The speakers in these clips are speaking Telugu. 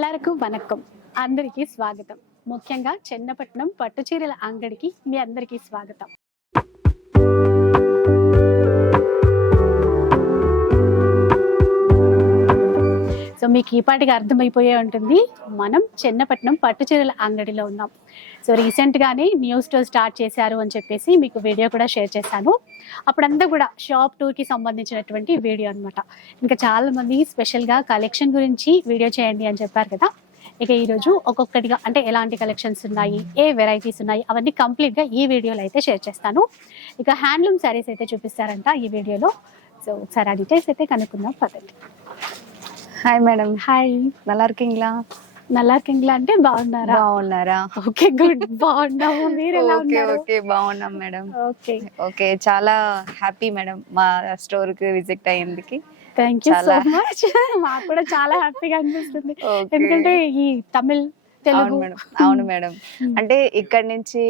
ఎల్లరకు వనక్కం. అందరికీ స్వాగతం. ముఖ్యంగా చెన్నపట్నం పట్టుచీరల అంగడికి మీ అందరికీ స్వాగతం. సో మీకు ఈ పాటికి అర్థమైపోయే ఉంటుంది. మనం చెన్నపట్నం పట్టుచీరల అంగడిలో ఉన్నాం. సో రీసెంట్గానే న్యూ స్టోర్ స్టార్ట్ చేశారు అని చెప్పేసి మీకు వీడియో కూడా షేర్ చేశాను. అప్పుడంతా కూడా షాప్ టూర్కి సంబంధించినటువంటి వీడియో అనమాట ఇంకా చాలామంది స్పెషల్గా కలెక్షన్ గురించి వీడియో చేయండి అని చెప్పారు కదా. ఇక ఈరోజు ఒక్కొక్కటిగా అంటే ఎలాంటి కలెక్షన్స్ ఉన్నాయి ఏ వెరైటీస్ ఉన్నాయి అవన్నీ కంప్లీట్గా ఈ వీడియోలో అయితే షేర్ చేస్తాను. ఇక హ్యాండ్లూమ్ శారీస్ అయితే చూపిస్తారంట ఈ వీడియోలో సో ఒకసారి ఆ డీటెయిల్స్ అయితే కనుక్కుందాం పదండి. హాయ్ మేడం హాయ్ நல்லா இருக்கீங்களா నల్లా కింగ్లా అంటే బాగున్నారా బాగున్నారా ఓకే గుడ్ బాగున్నాము మీరు ఎలా ఓకే ఉన్నారు ఓకే బాగున్నాం మేడం ఓకే ఓకే చాలా హ్యాపీ మేడం మా స్టోర్ కి విజిట్ అయ్యేందుకు థ్యాంక్ యూ సో చాలా- మచ్ మాకు కూడా చాలా హ్యాపీగా అనిపిస్తుంది Okay. ఎందుకంటే ఈ తమిళ్ అవును తెలుగు మేడం. అవును మేడం. అంటే ఇక్కడ నుంచి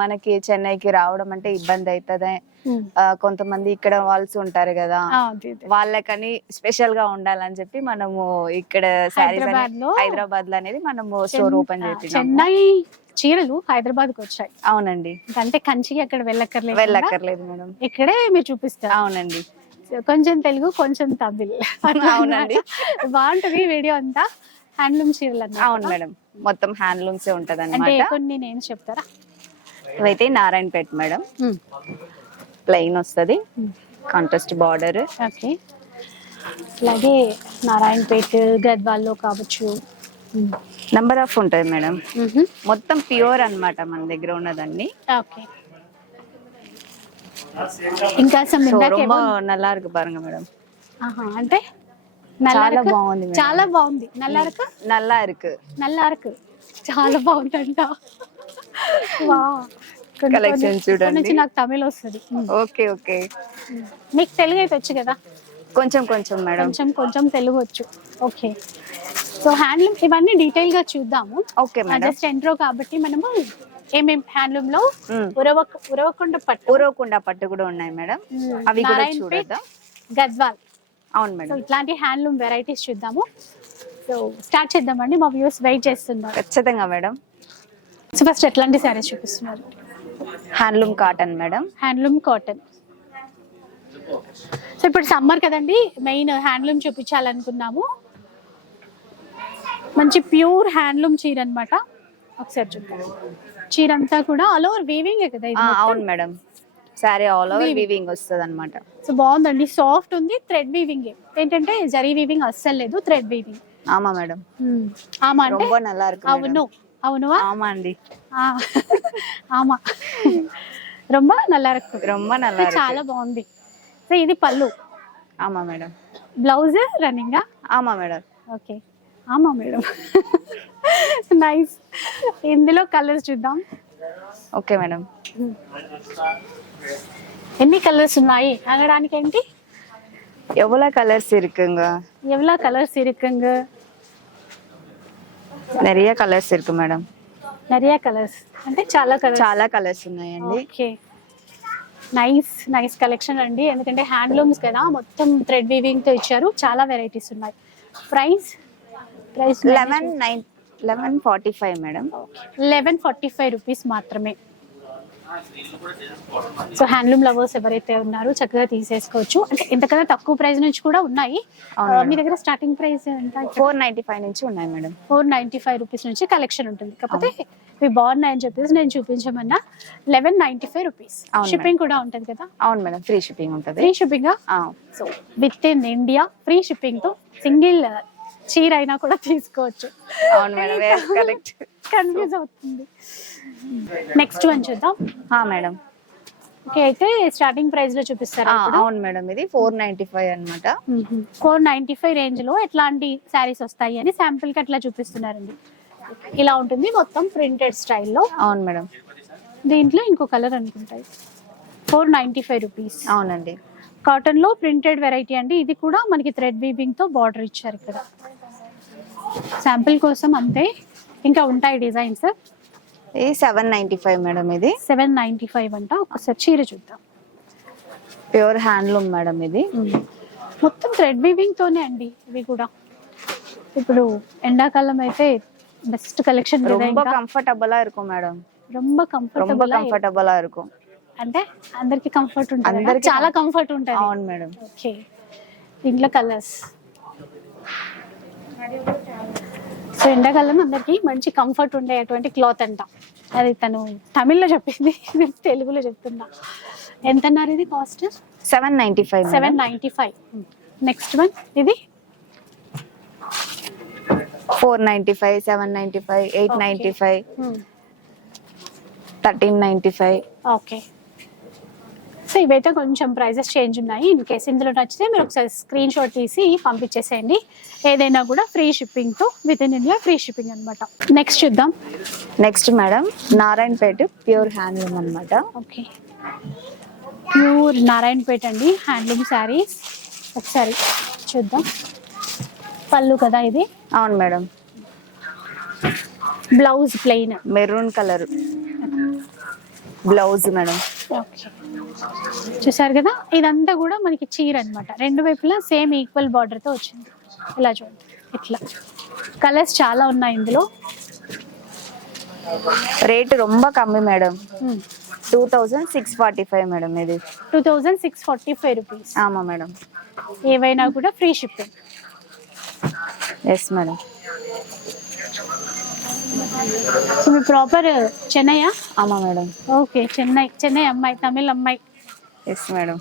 మనకి చెన్నైకి రావడం అంటే ఇబ్బంది అవుతుంది. కొంతమంది ఇక్కడ వాళ్ళసి ఉంటారు కదా. వాళ్ళకని స్పెషల్గా ఉండాలని చెప్పి మనము ఇక్కడ హైదరాబాద్లో అనేది మనము స్టోర్ ఓపెన్ చేసినాము చెన్నై చీరలు హైదరాబాద్కి వచ్చాయి. అవునండి. అంటే కంచికి అక్కడ వెళ్ళక్కర్లేదు వెళ్ళక్కర్లేదు మేడం. ఇక్కడే మీరు చూపిస్తారు. అవునండి. కొంచెం తెలుగు కొంచెం తమిళ్. అవునండి. బాగుంటది వీడియో అంతా. హ్యాండ్లూమ్ చీరలు అన్నమాట. అవును మేడం మొత్తం హ్యాండ్లూమ్స్ ఉంటది అంటే అనమాట కొన్ని నేమ్స్ చెప్తారా ఇవైతే నారాయణపేట మేడం ప్లెయిన్ వస్తుంది కాంట్రాస్ట్ బార్డర్ ఓకే అలాగే నారాయణపేట్ గద్వాల్లో కావచ్చు నంబర్ ఆఫ్ ఉంటుంది మేడం మ్మ్. మొత్తం ప్యూర్ అన్నమాట మన దగ్గర ఉన్నదన్ని ఓకే ఇంకా some సో ఇందాక రొమ్మ ఏమో- நல்லா இருக்கு பாருங்க மேடம் ఆహా, అంటే చాలా బాగుంది చాలా బాగుంది. నల్లారక? నల్లారకు. నల్లారకు. చాలా బాగుందంట. కలెక్షన్ చూడండి. నాకు తమిళ వస్తుంది. Okay okay. మీకు తెలుగు అయితే వచ్చు కదా? కొంచెం కొంచెం మేడం. కొంచెం కొంచెం తెలుగు వచ్చు. ఓకే. సో హ్యాండ్లూమ్ ఇవన్నీ డీటెయిల్గా చూద్దాము. Okay madam. జస్ట్ ఎంట్రో కాబట్టి మనము ఏమేం హ్యాండ్లూమ్లో ఉరవకొండ పట్టు. ఉరవకొండ పట్టు కూడా ఉన్నాయి మేడం. అవి కూడా చూడదా గద్వాల్. అవును సో మేడం ఇట్లాంటి హ్యాండ్లూమ్ వెరైటీస్ చూద్దాము. సో స్టార్ట్ చేద్దామండి. మా వ్యూస్ వెయిట్ చేస్తున్నారు. ఖచ్చితంగా మేడం. సో ఫస్ట్ ఎట్లాంటి శారీస్ చూపిస్తున్నారు? Handloom cotton madam. Handloom cotton. So ఇప్పుడు సమ్మర్ కదండి మెయిన్ హ్యాండ్లూమ్ చూపించాలనుకున్నాము. మంచి ప్యూర్ హ్యాండ్లూమ్ చీర అన్నమాట. ఒకసారి చూద్దాం. చీర అంతా కూడా ఆల్ ఓవర్ వీవింగ్ కదా. అవును madam. Saree all over weaving వస్తుంది అనమాట సో బాగుందండి. సాఫ్ట్ ఉంది థ్రెడ్ వీవింగ్ ఏంటంటే జరీ వీవింగ్ అస్సలు లేదు థ్రెడ్ వీవింగ్ ఆమా మేడం. ఆమా అంటే నల్లా இருக்கு అవును. అవును ఆమా అండి. ఆమా. రొంబ நல்லா இருக்கு రొంబ நல்லா చాలా బాగుంది. సో ఇది పళ్ళు. ఆమా మేడం. బ్లౌజ్ రన్నింగా ఆమా మేడం. ఓకే. ఆమా మేడం. నైస్. ఇందులో కలర్స్ చూద్దాం. Okay madam. ఎన్ని కలర్స్ ఉన్నాయి అనడానికి ఏంటి எவ்வளவு கலர்ஸ் இருக்குங்க ఎవలా కలర్స్ இருக்குங்க நிறைய కలర్స్ இருக்கு మేడం நிறைய కలర్స్ అంటే చాలా కలర్స్ చాలా కలర్స్ ఉన్నాయండి ఓకే నైస్ నైస్ కలెక్షన్ అండి ఎందుకంటే హ్యాండ్లూమ్స్ కదా మొత్తం థ్రెడ్ వీవింగ్ తో ఇచ్చారు చాలా వెరైటీస్ ఉన్నాయి price price eleven nine eleven forty five madam eleven forty five rupees మాత్రమే సో హ్యాండ్లూమ్ లవర్స్ ఎవరైతే ఉన్నారో చక్కగా తీసేసుకోవచ్చు. అంటే ఇంతకన్నా తక్కువ ప్రైస్ నుంచి కూడా ఉన్నాయి. మీ దగ్గర స్టార్టింగ్ ప్రైస్ ఎంత ఫోర్ నైన్టీ ఫైవ్ నుంచి ఉన్నాయి madam. Four ninety five rupees నుంచి కలెక్షన్ ఉంటుంది. కాకపోతే ఇవి బాగున్నాయని చెప్పేసి నేను చూపించమన్నా. Eleven ninety five rupees shipping కూడా ఉంటుంది కదా? అవును మేడం. ఫ్రీ షిప్పింగ్ ఉంటుంది. Free shipping so with in India free షిప్పింగ్తో single చీర అయినా కూడా తీసుకోవచ్చు. అవును మేడం. కన్ఫ్యూజ్ అవుతుంది. నెక్స్ట్ వన్ చూద్దాం. మేడం. ఓకే అయితే స్టార్టింగ్ ప్రైస్లో చూపిస్తారా అవును మేడం ఇది ఫోర్ నైన్టీ ఫైవ్ అనమాట ఫోర్ నైన్టీ ఫైవ్ రేంజ్లో ఎట్లాంటి శారీస్ వస్తాయి అని శాంపుల్కి అట్లా చూపిస్తున్నారండి. ఇలా ఉంటుంది మొత్తం ప్రింటెడ్ స్టైల్లో అవును మేడం. దీంట్లో ఇంకో కలర్ అనుకుంటాయి. ఫోర్ నైన్టీ ఫైవ్ రూపీస్ అవునండి. కాటన్లో ప్రింటెడ్ వెరైటీ అండి. ఇది కూడా మనకి థ్రెడ్ వీవింగ్తో బార్డర్ ఇచ్చారు ఇక్కడ. శాంపిల్ కోసం అంతే. ఇంకా ఉంటాయి డిజైన్స్ ఇది సెవెన్ నైన్టీ ఫైవ్ మేడం ఇది. సెవెన్ నైన్టీ ఫైవ్ అంట. ఒకసారి చీర చూద్దాం. ప్యూర్ హ్యాండ్లూమ్ మేడం ఇది. మొత్తం థ్రెడ్ వీవింగ్ తోనే అండి ఇవి కూడా. ఇప్పుడు ఎండాకాలం అయితే బెస్ట్ కలెక్షన్ ரொம்ப కంఫర్టబులా இருக்கும் మేడం. ரொம்ப కంఫర్టబుల్ కంఫర్టబుల్గా కంఫర్టబులా అంటే అందరికి కంఫర్ట్ ఉంటుంది చాలా కంఫర్ట్ ఉంటుంది. అవును మేడం. ఓకే. దీంట్లో కలర్స్ సో ఎండాకాలం అందరికి మంచి కంఫర్ట్ ఉండేటువంటి క్లాత్ అంట. అది తను తమిళ్ళో చెప్పింది తెలుగులో చెప్తున్నా. ఎంత అన్నారు ఇది cost seven ninety five seven ninety five next one ఇది? Four ninety five seven ninety five eight ninety five thirteen ninety five okay so ఇవైతే కొంచెం ప్రైజెస్ చేంజ్ ఉన్నాయి. ఇన్ కేస్ ఇందులో నచ్చితే మీరు ఒకసారి స్క్రీన్ షాట్ తీసి పంపించేసేయండి. ఏదైనా కూడా free షిప్పింగ్తో with in India free shipping అనమాట నెక్స్ట్ చూద్దాం. Next madam Narayanpet pure handloom అన్నమాట. ఓకే ప్యూర్ నారాయణపేట అండి హ్యాండ్లూమ్ శారీస్ ఒకసారి చూద్దాం. పళ్ళు కదా ఇది? అవును madam blouse plain maroon colour blouse madam okay చూసారు కదా? ఇదంతా కూడా మనకి చీర అనమాట రెండు వైపులా సేమ్ ఈక్వల్ బార్డర్తో వచ్చింది. ఇలా చూడండి. ఇట్లా. కలర్స్ చాలా ఉన్నాయి ఇందులో. రేట్ రొంబ కమ్మి madam. Two thousand six forty five madam ఇది. Two thousand six forty five rupees. ఆమా మేడం. ఏవైనా కూడా ఫ్రీ షిప్పింగ్. Yes madam. మీ ప్రాపర్ చెన్నయ్య ఆమా మేడం ఓకే చెన్నై చెన్నై అమ్మాయి తమిళ్ అమ్మాయి yes madam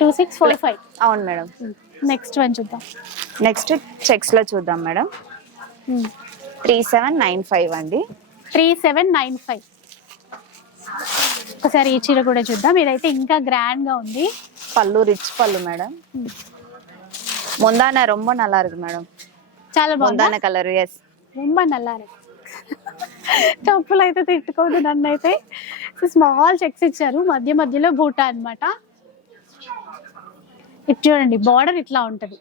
two six four five అవును మేడం నెక్స్ట్ వన్ చూద్దాం నెక్స్ట్ చెక్స్ లో చూద్దాం madam three seven nine five అండి త్రీ సెవెన్ నైన్ ఫైవ్ ఒకసారి ఈ చీర కూడా చూద్దాం ఇదైతే ఇంకా గ్రాండ్ గా ఉంది పళ్ళు రిచ్ పళ్ళు మేడం ముందాన ரொம்ப நல்லா இருக்கு మేడం చాలా బాగుంది ముందాన కలర్ ఎస్ రొమ్మ నల్లారే తప్పులు అయితే తిట్టుకోదు నన్ను అయితే స్మాల్ చెక్స్ ఇచ్చారు. మధ్య మధ్యలో బూటా అన్నమాట. ఇది చూడండి బార్డర్ ఇట్లా ఉంటది.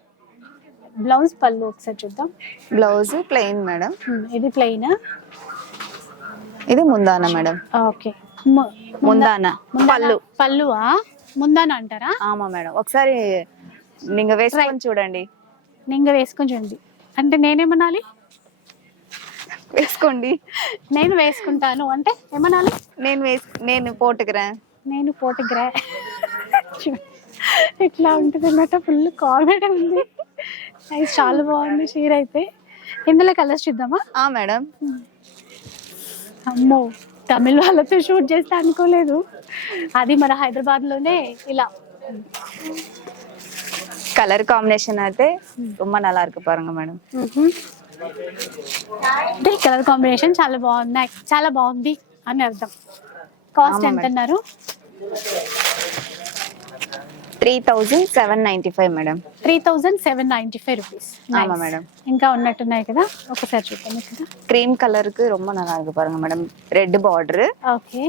బ్లౌజ్ పళ్ళు ఒకసారి చూద్దాం. బ్లౌజ్ ప్లెయిన్ మేడం ఇది ప్లెయిన్ ఇది ముందాన మేడం ఓకే. ముందాన? పళ్ళు. పళ్ళువా? ముందాన అంటారా? ఆమా మేడం ఒకసారి నీங்க వేసుకొని చూడండి. నింగ వేసుకొని చూడండి. అంటే నేనేమనాలి? వేసుకోండి నేను వేసుకుంటాను అంటే ఏమనాలి నేను వేసు నేను పోటుకురా నేను ఫోటోగ్రా ఇట్లా ఉంటుంది అన్నమాట ఫుల్ కామెడీ ఉంది అది చాలా బాగుంది చీర అయితే ఇందులో కలర్స్ చూద్దామా ఆ మేడం అమ్మో తమిళ వాళ్ళతో షూట్ చేస్తే అనుకోలేదు అది మన హైదరాబాద్ లోనే ఇలా కలర్ కాంబినేషన్ అయితే ரொம்ப நல்லா இருக்கு பாருங்க మేడం అంటే కలర్ కాంబినేషన్ చాలా బాగున్నాయి చాలా బాగుంది అని అర్థం. కాస్ట్ ఎంత అన్నారు? Three thousand seven ninety five madam. Three thousand seven ninety five rupees. ஆமா మేడం. ఇంకా ఉన్నట్టున్నాయి కదా ఒకసారి చూద్దాం కదా కలర్కు రొమ్మ நல்லா இருக்கு பாருங்க மேடம் ரெட் ఓకే.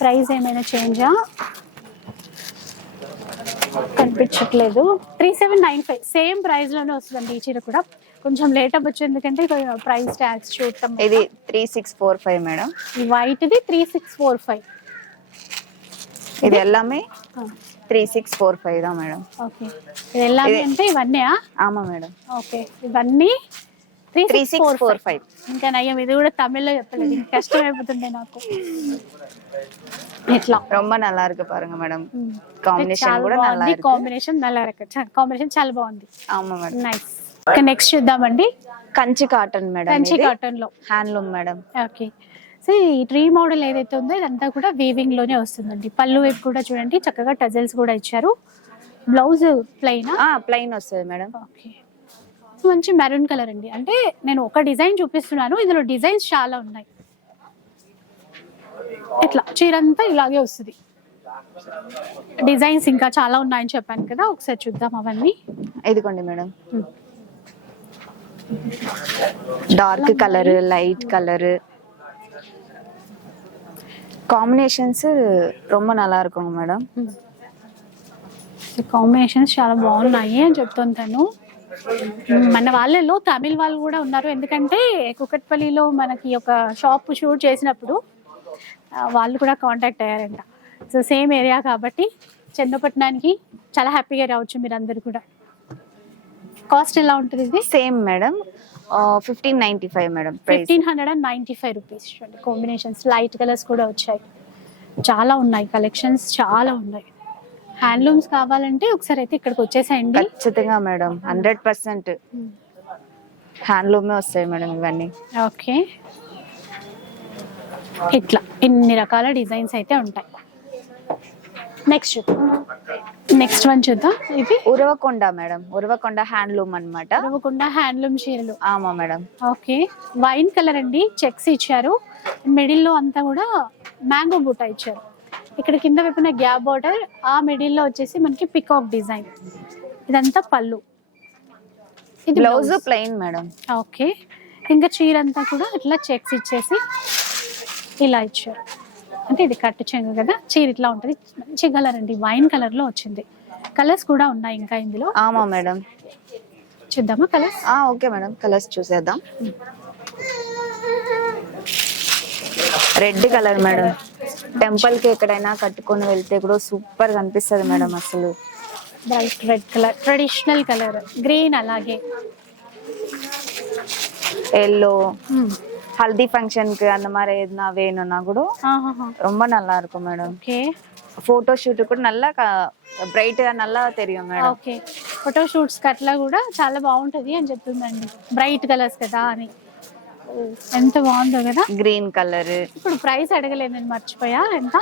ప్రైస్ ఏమైనా చేంజా? కనిపించట్లేదు. Three seven nine five. Same ప్రైస్లోనే వస్తుందండి ఈ చీర కూడా. కొంచెం లేట్ అవ్వచ్చు ఎందుకంటే ప్రైస్ ట్యాక్స్ చూడటం ఇది three six four five madam ఈ వైట్ ది త్రీ సిక్స్ ఫోర్ ఫైవ్ ఇది எல்லாமே త్రీ సిక్స్ ఫోర్ ఫైవ్ దా మేడం ఓకే ఇది ఎలాగే ఇది- అంటే ఇవన్నీ ఆమా మేడం ఓకే ఇవన్నీ three three six six four four five five ఇంకా నయ్యం ఇది కూడా తమిళ్లో చెప్పలేదు ఇంకా కష్టం అయిపోతుండే నాకు ఇట్లా ரொம்ப நல்லா இருக்கு பாருங்க மேடம் ఉమ్. కాంబినేషన్ చాలా కూడా நல்லா బాగుంది இருக்கு కాంబినేషన్ నల్ల కాంబినేషన్ చాలా బాగుంది ఆమా మేడం నైస్ నెక్స్ట్ చూద్దామండి. కంచి కాటన్ మేడం కంచి కాటన్లో హ్యాండ్లూమ్ మేడం. ఓకే. సో ఈ ట్రీ మోడల్ ఏదైతే ఉందో ఇదంతా కూడా వీవింగ్లోనే వస్తుందండి. పళ్ళు వైపు కూడా చూడండి చక్కగా టజల్స్ కూడా ఇచ్చారు. బ్లౌజ్ ప్లెయిన్ ప్లెయిన్ వస్తుంది మేడం. ఓకే. మంచి మెరూన్ కలర్ అండి. అంటే నేను ఒక డిజైన్ చూపిస్తున్నాను ఇందులో డిజైన్స్ చాలా ఉన్నాయి. ఇట్లా చీర అంతా ఇలాగే వస్తుంది. డిజైన్స్ ఇంకా చాలా ఉన్నాయని చెప్పాను కదా ఒకసారి చూద్దాం అవన్నీ. ఇదిగోండి madam. Hmm. dark colour light colour combinations ரொம்ப நல்லா இருக்குங்க మేడం కాంబినేషన్స్ చాలా బాగున్నాయి అని చెప్తాను తను మ్మ్, మన వాళ్ళలో తమిళ్ వాళ్ళు కూడా ఉన్నారు ఎందుకంటే కుకట్పల్లిలో మనకి ఒక షాప్ షూట్ చేసినప్పుడు ఆ, వాళ్ళు కూడా కాంటాక్ట్ అయ్యారంట సో సేమ్ ఏరియా కాబట్టి చెన్నపట్నానికి చాలా హ్యాపీగా రావచ్చు మీరు అందరు కూడా కాస్ట్ ఎలా ఉంటుంది ఇది? Same madam. Fifteen ninety five madam fifteen hundred and ninety five rupees చూడండి. కాంబినేషన్స్ లైట్ కలర్స్ కూడా వచ్చాయి. చాలా ఉన్నాయి. కలెక్షన్స్ చాలా ఉన్నాయి. హ్యాండ్లూమ్స్ కావాలంటే ఒకసారి అయితే ఇక్కడికి వచ్చేసేయండి. ఖచ్చితంగా మేడం. హండ్రెడ్ పర్సెంట్ హ్యాండ్లూమే వస్తాయి మేడం ఇవన్నీ. ఓకే ఇట్లా. ఇన్ని రకాల డిజైన్స్ అయితే ఉంటాయి. నెక్స్ట్ నెక్స్ట్ వన్ చూద్దాం. ఇది ఉరవకొండ మేడం. ఉరవకొండ హ్యాండ్లూమ్ అన్నమాట. అరవకుండా హ్యాండ్లూమ్ చీరలు. ఆమా మేడం. ఓకే. వైన్ కలర్ అండి. చెక్స్ ఇచ్చారు. మిడిల్లో అంతా కూడా మ్యాంగో బూటా ఇచ్చారు. ఇక్కడ కింద వైపున గ్యాప్ బార్డర్ ఆ మిడిల్లో వచ్చేసి మనకి పికాక్ డిజైన్ ఇదంతా పళ్ళు. ఇది బ్లౌజ్ ప్లెయిన్ మేడం. ఓకే. ఇంకా చీర అంతా కూడా ఇట్లా చెక్స్ ఇచ్చేసి ఇలా ఇచ్చారు. అంటే ఇది కట్టు చెంగు కదా? చీర ఇట్లా ఉంటుంది. మంచి కలర్ అండి. వైన్ కలర్లో వచ్చింది. కలర్స్ కూడా ఉన్నాయి ఇంకా ఇందులో. ఆమా మేడం. చూద్దామా కలర్స్? ఆ ఓకే మేడం. కలర్స్ చూసేద్దాం. Red colour madam. టెంపుల్కి ఎక్కడైనా కట్టుకొని వెళ్తే కూడా సూపర్ కనిపిస్తుంది మేడం అసలు. Bright red colour. Traditional colour. Green అలాగే. ఎల్లో. ஹல்தி ஃபங்க்ஷனுக்கு அந்த மாதிரி எதுனா வேணும்னா கூட ரொம்ப நல்லா இருக்கும் மேடம் ఓకే ఫోటో షూట్ కూడా నల్ల బ్రైట్ గా నల్ల తెలియం మేడం ఓకే ఫోటో షూట్స్ అట్లా కూడా చాలా బాగుంటది అని చెప్తుందండి బ్రైట్ కలర్స్ కదా అని ఓ, ఎంత బాగుందో కదా గ్రీన్ కలర్ ఇప్పుడు ప్రైస్ అడగలేదు నేను మర్చిపోయా ఎంత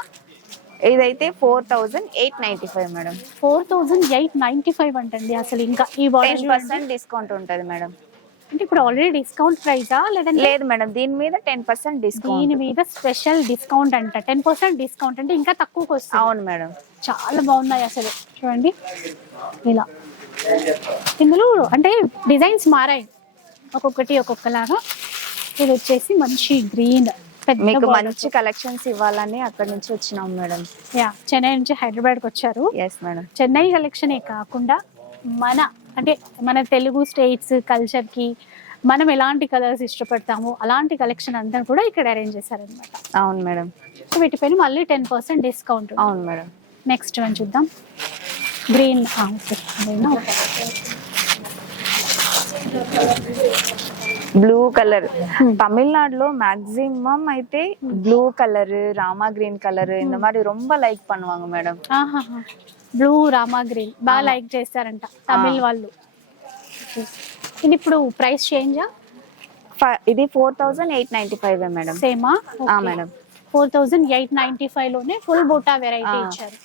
ఇదైతే four thousand eight ninety five madam four thousand eight ninety five అంటండి అసలు ఇంకా ఈ టెన్ బాడీ పర్సెంట్ డిస్కౌంట్ ఉంటది మేడం అంటే ఇప్పుడు ఆల్రెడీ డిస్కౌంట్ ప్రైజా లేదంటే లేదు మేడం దీని మీద టెన్ పర్సెంట్ దీని డిస్కౌంట్ మీద స్పెషల్ డిస్కౌంట్ అంట. టెన్ పర్సెంట్ డిస్కౌంట్ అంటే ఇంకా తక్కువకి వస్తుంది. అవును మేడం. చాలా బాగున్నాయి అసలు. చూడండి. ఇలా. ఇందులో అంటే డిజైన్స్ మారాయి. ఒక్కొక్కటి ఒక్కొక్కలాగా. ఇది వచ్చేసి మంచి గ్రీన్. మీకు. మంచి కలెక్షన్స్ ఇవ్వాలని అక్కడ నుంచి వచ్చినాం మేడం. యా చెన్నై నుంచి హైదరాబాద్కి వచ్చారు. Yes madam. చెన్నై కలెక్షనే కాకుండా మన అంటే మన తెలుగు స్టేట్స్ కల్చర్కి మనం ఎలాంటి కలర్స్ ఇష్టపడతామో అలాంటి కలెక్షన్ అంతా కూడా ఇక్కడ అరేంజ్ చేశారనమాట అవును మేడం సో వీటిపైన మళ్ళీ టెన్ పర్సెంట్ డిస్కౌంట్ అవును మేడం నెక్స్ట్ వన్ చూద్దాం గ్రీన్ బ్లూ కలర్ తమిళనాడులో మాక్సిమం అయితే బ్లూ కలర్ రామా గ్రీన్ కలర్ இந்த மாதிரி ரொம்ப லைக் பண்ணுவாங்க மேடம் బ్లూ రామా గ్రీన్ బాగా లైక్ చేస్తారంట తమిళ్ వాళ్ళు. ఇది ఇప్పుడు ప్రైస్ చేంజా ఇది four thousand eight ninety five madam. సేమా? ఆ madam. Four thousand eight ninety ఫైవ్లోనే full బూటా వెరైటీ. ఇచ్చారు.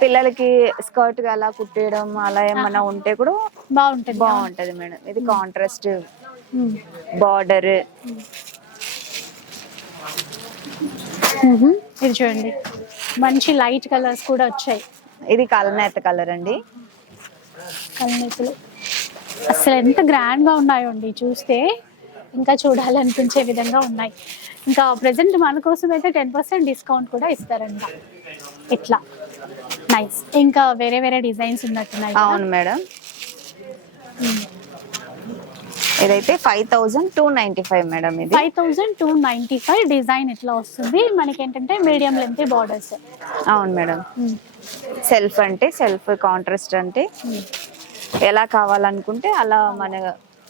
పిల్లలకి స్కర్ట్గా అలా కుట్టేయడం అలా ఏమన్నా ఉంటే కూడా బాగుంటుంది బాగుంటది మేడం. ఇది కాంట్రాస్ట్. బార్డర్. ఇది చూడండి. మంచి లైట్ కలర్స్ కూడా వచ్చాయి. ఇది కలనేత కలర్ అండి. కళ్ళనీతులు అసలు ఎంత గ్రాండ్గా ఉన్నాయో అండి చూస్తే. ఇంకా చూడాలనిపించే విధంగా ఉన్నాయి. ఇంకా ప్రజెంట్ మన కోసం అయితే టెన్ పర్సెంట్ డిస్కౌంట్ కూడా ఇస్తారంట. ఇట్లా. నైస్. ఇంకా వేరే వేరే డిజైన్స్ ఉన్నట్టున్నాయి అవును మేడం. ఇదైతే five thousand two ninety five madam ఇది. Five thousand two ninety five design ఇట్లా వస్తుంది. మనకి ఏంటంటే మీడియం లెంత్ బార్డర్స్. అవును మేడం. సెల్ఫ్ అంటే సెల్ఫ్ కాంట్రాస్ట్ అంటే ఎలా కావాలనుకుంటే అలా మన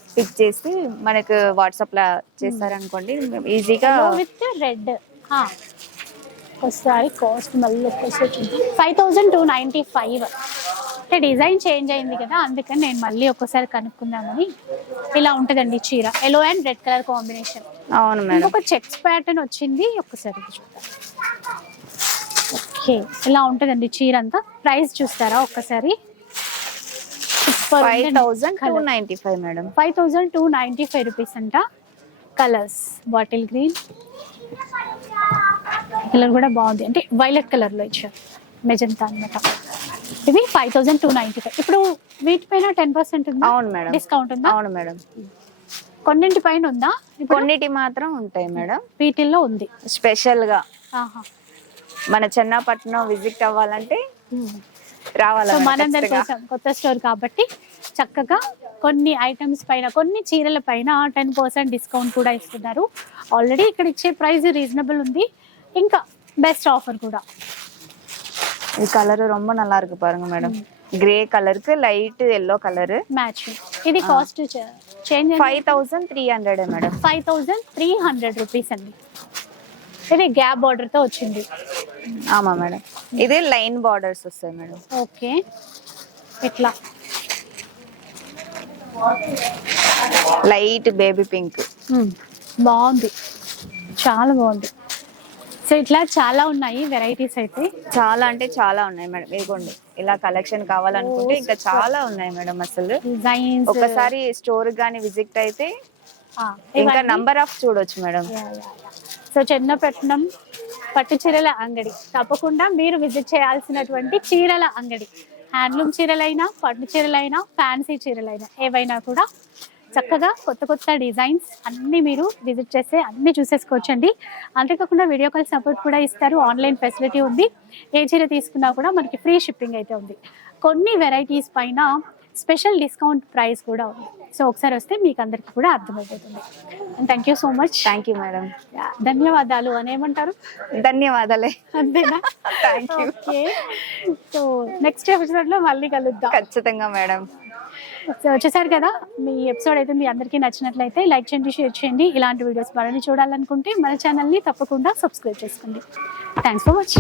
పిక్ చేసి మనకు వాట్సాప్లో చేస్తారనుకోండి ఈజీగా విత్ రెడ్ ఒకసారి కాస్ట్ మళ్ళీ ఒక్కసారి five thousand two ninety five అంటే డిజైన్ చేంజ్ అయింది కదా అందుకని నేను మళ్ళీ ఒక్కసారి కనుక్కుందామని. ఇలా ఉంటుందండి చీర yellow and red colour combination అవును మేడం. ఇంకొక చెక్స్ ప్యాటర్న్ వచ్చింది ఒక్కసారి చూద్దాం. ఓకే ఇలా ఉంటుందండి చీర అంతా ప్రైస్ చూస్తారా ఒక్కసారి? Five thousand two ninety five madam. Five thousand two five rupees అంట. కలర్స్ బాటిల్ గ్రీన్ కలర్ కూడా బాగుంది. అంటే వైలెట్ కలర్లో ఇచ్చారు. మెజంతా అన్నమాట. ఇది five thousand two ninety five. ఇప్పుడు వీటిపైన టెన్ పర్సెంట్ ఉందా? అవును మేడం. డిస్కౌంట్ ఉందా? అవును మేడం. కొన్నింటి పైన ఉందా? కొన్నిటి మాత్రం ఉంటాయి మేడం. వీటిల్లో ఉంది. స్పెషల్గా. ఆహా. మన చెన్నపట్నం విజిట్ అవ్వాలంటే రావాలి సో మేడం మనందరి ఖచ్చితంగా. కోసం కొత్త స్టోర్ కాబట్టి చక్కగా కొన్ని ఐటమ్స్ పైన కొన్ని చీరల పైన టెన్ పర్సెంట్ డిస్కౌంట్ కూడా ఇస్తున్నారు ఆల్రెడీ ఇక్కడ ఇచ్చే ప్రైస్ రీజనబుల్ ఉంది ఇంకా బెస్ట్ ఆఫర్ కూడా ఈ கலர் ரொம்ப நல்லா இருக்கு பாருங்க மேடம் கிரே கலருக்கு லைட் எல்லோ கலரு మ్యాచింగ్ ఇది cost change five thousand three hundred madam five thousand three hundred rupees అండి ఇది గ్యాప్ బార్డర్ తో వచ్చింది ఆమా మేడం. ఇది లైన్ బార్డర్స్ వస్తాయి మేడం. ఓకే. ఇట్లా లైట్ బేబీ పింక్. బాగుంది. చాలా బాగుంది. సో ఇట్లా చాలా ఉన్నాయి వెరైటీస్ అయితే. చాలా అంటే చాలా ఉన్నాయి మేడం. ఇదిగోండి. ఇలా కలెక్షన్ కావాలనుకుంటే ఇంకా చాలా ఉన్నాయి మేడం అసలు. డిజైన్స్. ఒకసారి స్టోర్ గానీ విజిట్ అయితే ఇంకా నంబర్ ఆఫ్ చూడొచ్చు మేడం. సో చిన్నపట్నం పట్టు చీరల అంగడి. తప్పకుండా మీరు విజిట్ చేయాల్సినటువంటి చీరల అంగడి. హ్యాండ్లూమ్ చీరలైనా పట్టు చీరలైనా ఫ్యాన్సీ చీరలైనా ఏవైనా కూడా చక్కగా కొత్త కొత్త డిజైన్స్ అన్నీ మీరు విజిట్ చేస్తే అన్నీ చూసేసుకోవచ్చండి. అంతేకాకుండా వీడియో కాల్ సపోర్ట్ కూడా ఇస్తారు. ఆన్లైన్ ఫెసిలిటీ ఉంది. ఏ చీర తీసుకున్నా కూడా మనకి ఫ్రీ షిప్పింగ్ అయితే ఉంది. కొన్ని వెరైటీస్ పైన స్పెషల్ డిస్కౌంట్ ప్రైస్ కూడా ఉంది. సో ఒకసారి వస్తే మీకు అందరికీ కూడా అర్థమైపోతుంది. Thank you so much thank you madam ధన్యవాదాలు అని ఏమంటారు? ధన్యవాదాలే. అంతేనా? Thank you okay so next ఎపిసోడ్లో మళ్ళీ కలుద్దాం. ఖచ్చితంగా మేడం సో వచ్చేసారు కదా మీ ఎపిసోడ్ అయితే మీ అందరికీ నచ్చినట్లయితే లైక్ చేయండి షేర్ చేయండి. ఇలాంటి వీడియోస్ మరిన్ని చూడాలనుకుంటే మన ఛానల్ని తప్పకుండా సబ్స్క్రైబ్ చేసుకోండి. Thanks for much